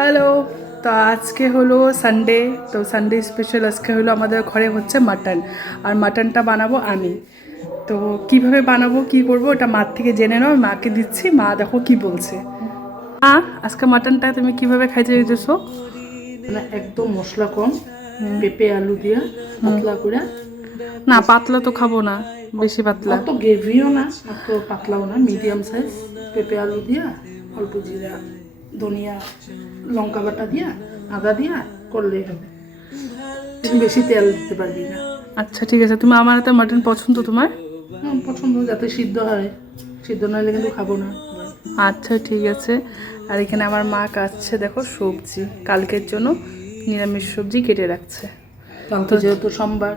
Hello. তো আজকে হলো সানডে, তো সানডে স্পেশাল আজকে হলো আমাদের ঘরে হচ্ছে মাটন। আর মাটনটা বানাবো আমি। তো কিভাবে বানাবো কি করবো ওটা মার থেকে জেনে নাও, মাকে দিচ্ছি, মা দেখো কি বলছে। মা, আজকে মাটনটা তুমি কিভাবে খাইতে দিতেছো? মানে একদম মশলা কম, পেঁপে আলু দিয়া পাতলা করে। না, পাতলা তো খাবো না, বেশি পাতলা। অত গ্রেভিও না, অত পাতলাও না, মিডিয়াম সাইজ পেঁপে আলু দিয়া, অল্প জিরা, ধনিয়া, লঙ্কা বাটা দিয়া, আদা দিয়া করলেই হবে। বেশি তেল দিতে পারবি না। আচ্ছা ঠিক আছে। তুমি আমার হাতে মাটন পছন্দ তোমার? পছন্দ, যাতে সিদ্ধ হয়, সিদ্ধ না হলে কিন্তু খাবো না। আচ্ছা ঠিক আছে। আর এখানে আমার মা কাটছে দেখো সবজি, কালকের জন্য নিরামিষ সবজি কেটে রাখছে। কালকে যেহেতু সোমবার,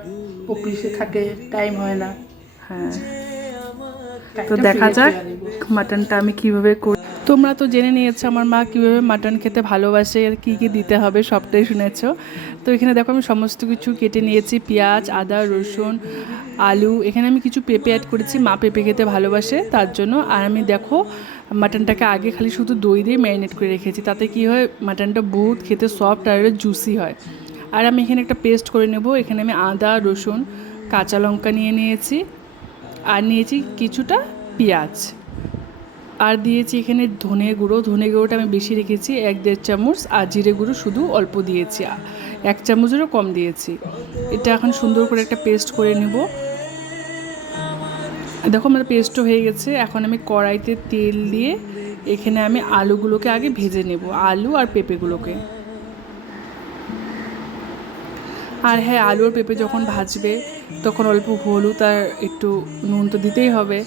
অফিসে থাকে, টাইম হয় না। হ্যাঁ, তো দেখা যাক মাটনটা আমি কিভাবে করি। তোমরা তো জেনে নিয়েছো আমার মা কীভাবে মাটন খেতে ভালোবাসে আর কী কী দিতে হবে, সবটাই শুনেছো। তো এখানে দেখো আমি সমস্ত কিছু কেটে নিয়েছি, পেঁয়াজ, আদা, রসুন, আলু। এখানে আমি কিছু পেঁপে অ্যাড করেছি, মা পেঁপে খেতে ভালোবাসে তার জন্য। আর আমি দেখো মাটনটাকে আগে খালি শুধু দই দিয়ে ম্যারিনেট করে রেখেছি, তাতে কি হয় মাটনটা বহুত খেতে সফট আর জুসি হয়। আর আমি এখানে একটা পেস্ট করে নেব। এখানে আমি আদা, রসুন, কাঁচা লঙ্কা নিয়ে নিয়েছি, আর নিয়েছি কিছুটা পেঁয়াজ, আর দিয়েছি এখানে ধনে গুঁড়ো। ধনে গুঁড়োটা আমি বেশি রেখেছি, 1-1.5 চামচ। আর জিরে গুঁড়ো শুধু অল্প দিয়েছি, 1 চামচেরও কম দিয়েছি। এটা এখন সুন্দর করে একটা পেস্ট করে নেব। দেখো আমার পেস্টও হয়ে গেছে। এখন আমি কড়াইতে তেল দিয়ে এখানে আমি আলুগুলোকে আগে ভেজে নেব, আলু আর পেঁপেগুলোকে। আর হ্যাঁ, আলু আর পেঁপে যখন ভাজবে তখন অল্প হলুদ আর একটু নুন তো দিতেই হবে।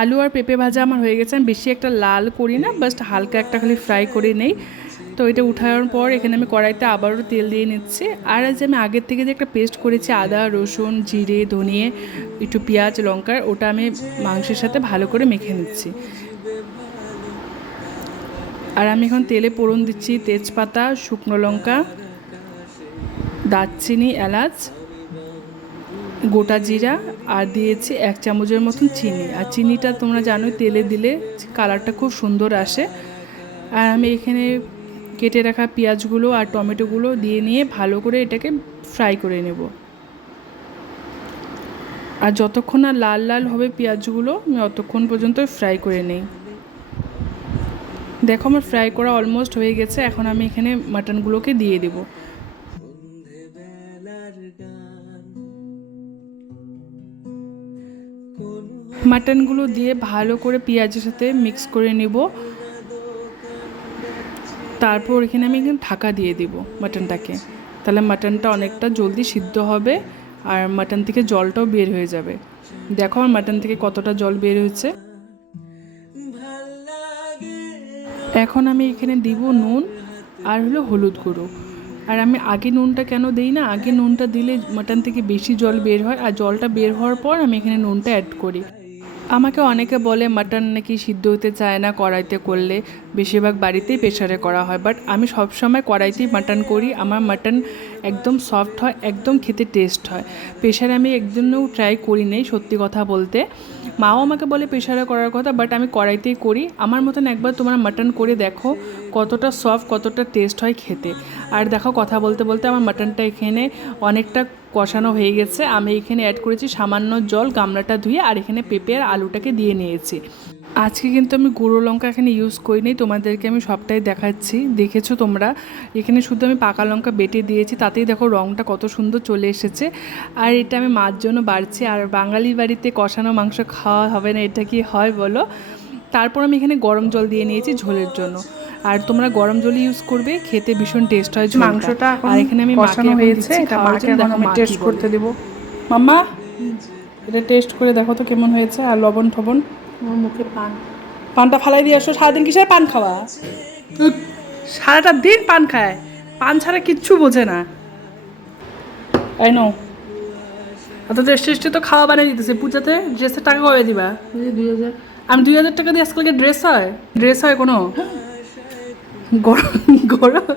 আলু আর পেঁপে ভাজা আমার হয়ে গেছে। আমি বেশি একটা লাল করি না, জাস্ট হালকা একটা খালি ফ্রাই করে নেই। তো এটা উঠানোর পর এখানে আমি কড়াইতে আবারও তেল দিয়ে নিচ্ছি। আর যে আমি আগের থেকে যে একটা পেস্ট করেছি আদা, রসুন, জিরে, ধনিয়ে, একটু পেঁয়াজ, লঙ্কার, ওটা আমি মাংসের সাথে ভালো করে মেখে নিচ্ছি। আর আমি এখন তেলে ফোড়ন দিচ্ছি তেজপাতা, শুকনো লঙ্কা, দারচিনি, এলাচ, গোটা জিরা, আর দিয়েছি 1 চামচের মতন চিনি। আর চিনিটা তোমরা জানো তেলে দিলে কালারটা খুব সুন্দর আসে। আর আমি এখানে কেটে রাখা পেঁয়াজগুলো আর টমেটোগুলো দিয়ে নিয়ে ভালো করে এটাকে ফ্রাই করে নেব। আর যতক্ষণ না লাল লাল হবে পেঁয়াজগুলো, আমি অতক্ষণ পর্যন্ত ফ্রাই করে নেই। দেখো আমার ফ্রাই করা অলমোস্ট হয়ে গেছে। এখন আমি এখানে মাটনগুলোকে দিয়ে দেব। মাটনগুলো দিয়ে ভালো করে পেঁয়াজের সাথে মিক্স করে নেব। তারপর এখানে আমি ঢাকা দিয়ে দেব মাটনটাকে, তাহলে মাটনটা অনেকটা জলদি সিদ্ধ হবে আর মাটন থেকে জলটাও বের হয়ে যাবে। দেখো আমার মাটন থেকে কতটা জল বের হয়েছে। এখন আমি এখানে দিব নুন আর হলো হলুদ গুঁড়ো। আর আমি আগে নুনটা কেন দিই না, আগে নুনটা দিলে মাটন থেকে বেশি জল বের হয়, আর জলটা বের হওয়ার পর আমি এখানে নুনটা অ্যাড করি। আমাকে অনেকে বলে মাটন নাকি সিদ্ধ হতে চায় না কড়াইতে করলে, বেশিরভাগ বাড়িতেই প্রেশারে করা হয়, বাট আমি সবসময় কড়াইতেই মাটন করি। আমার মাটন একদম সফট হয়, একদম খেতে টেস্ট হয়। প্রেশারে আমি একজনও ট্রাই করি নেই, সত্যি কথা বলতে। মাও আমাকে বলে প্রেশারে করার কথা, বাট আমি কড়াইতেই করি। আমার মতন একবার তোমরা মাটন করে দেখো কতটা সফট, কতটা টেস্ট হয় খেতে। আর দেখো কথা বলতে বলতে আমার মাটনটা এখানে অনেকটা কষানো হয়ে গেছে। আমি এখানে অ্যাড করেছি সামান্য জল, গামলাটা ধুয়ে, আর এখানে পেঁপে আর আলুটাকে দিয়ে নিয়েছি। আজকে কিন্তু আমি গুঁড়ো লঙ্কা এখানে ইউজ করিনি, তোমাদেরকে আমি সবটাই দেখাচ্ছি, দেখেছো তোমরা। এখানে শুধু আমি পাকা লঙ্কা বেটে দিয়েছি, তাতেই দেখো রঙটা কত সুন্দর চলে এসেছে। আর এটা আমি মার জন্য বাড়ছি। আর বাঙালি বাড়িতে কষানো মাংস খাওয়া হবে না, এটা কি হয় বলো। তারপর আমি এখানে গরম জল দিয়ে নিয়েছি ঝোলের জন্য। আর তোমরা গরম জল ইউজ করবে, খেতে ভীষণ টেস্ট হয় মাংসটা। আর এখানে আমি কষানো হয়েছে, এটা মাকে এখন আমি টেস্ট করতে দেব। মাম্মা, এটা টেস্ট করে দেখো তো কেমন হয়েছে, আর লবণ ঠবণ। আমার মুখে পানটা ফালাই দিয়ে আসো, সারাদিন কিসের পান খাওয়া? সারাটা দিন পান খায়, পান ছাড়া কিচ্ছু বোঝে না। তাই নো, অত টেস্টি তো খাওয়া বানিয়ে দিতেছে। পূজাতে ড্রেসের টাকা কবে দিবা? 2000। আমি 2000 টাকা দিয়ে আজকালকে ড্রেস হয়? ড্রেস হয় কোনো? গরম গরম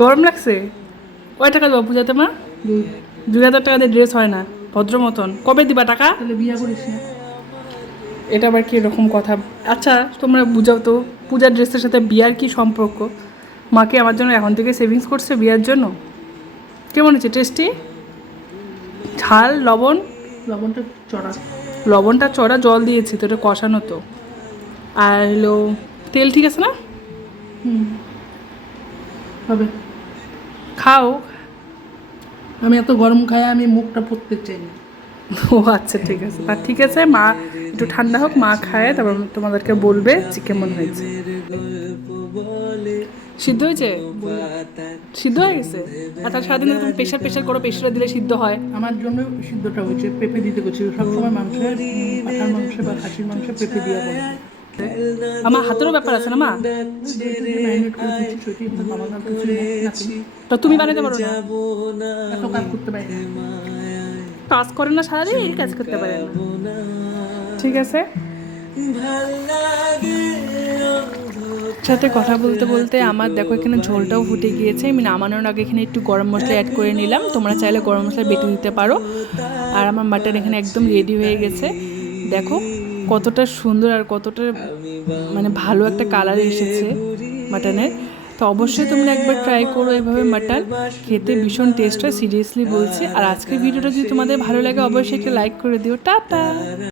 গরম লাগছে। কয় টাকা দেবো পূজাতে মা? 2000 টাকা দিয়ে ড্রেস হয় না। ভদ্র মতন। কবে দিবা টাকা? তাহলে বিয়ে করিস না। এটা আবার কি এরকম কথা? আচ্ছা তোমরা বুঝাও তো, পূজার ড্রেসের সাথে বিয়ার কি সম্পর্ক? মাকে আমার জন্য এখন থেকে সেভিংস করছে বিয়ার জন্য। কেমন হচ্ছে? টেস্টি? ঝাল, লবণ? লবণটা চড়া। লবণটা চড়া, জল দিয়েছি তো, এটা কষানো তো। আর হলো তেল ঠিক আছে না? হবে। খাও। আমি এত গরম খাই, আমি মুখটা পড়তে চাই না। ও আচ্ছা ঠিক আছে, তা ঠিক আছে, মা একটু ঠান্ডা হোক, মা খায়, তারপর তোমাদেরকে বলবে যে কেমন হয়েছে। সিদ্ধ হয়েছে? সিদ্ধ হয়ে গেছে? আচ্ছা সারাদিন তুমি প্রেশার প্রেশার করো, প্রেশারে দিলে সিদ্ধ হয়। আমার জন্য সিদ্ধটা হয়েছে, পেঁপে দিতে করছি সবসময় মাংসে, পাঠার মাংসে বা খাসির মাংসে পেঁপে দিয়ে বলে। আমার হাতেরও ব্যাপার আছে না মা? ম্যারিনেট করে দিচ্ছি, ছুটি আমার কাছে কিছু নাকি। তো তুমি বানাতে পারো না? এত কাজ করতে পারি না। কাজ করে না সারাদিন, এই কাজ করতে পারে না। ঠিক আছে। সাথে কথা বলতে বলতে আমার দেখো এখানে ঝোলটাও ফুটে গিয়েছে। আমি নামানোর আগে এখানে একটু গরম মশলা অ্যাড করে নিলাম, তোমরা চাইলে গরম মশলা বেটে দিতে পারো। আর আমার মাটন এখানে একদম রেডি হয়ে গেছে। দেখো কতটা সুন্দর আর কতটা মানে ভালো একটা কালার এসেছে মাটনের। তো অবশ্যই তোমরা একবার ট্রাই করো এভাবে মাটন, খেতে ভীষণ টেস্ট হয়, সিরিয়াসলি বলছি। আর আজকের ভিডিওটা যদি তোমাদের ভালো লাগে অবশ্যই একটা লাইক করে দিও। টাটা।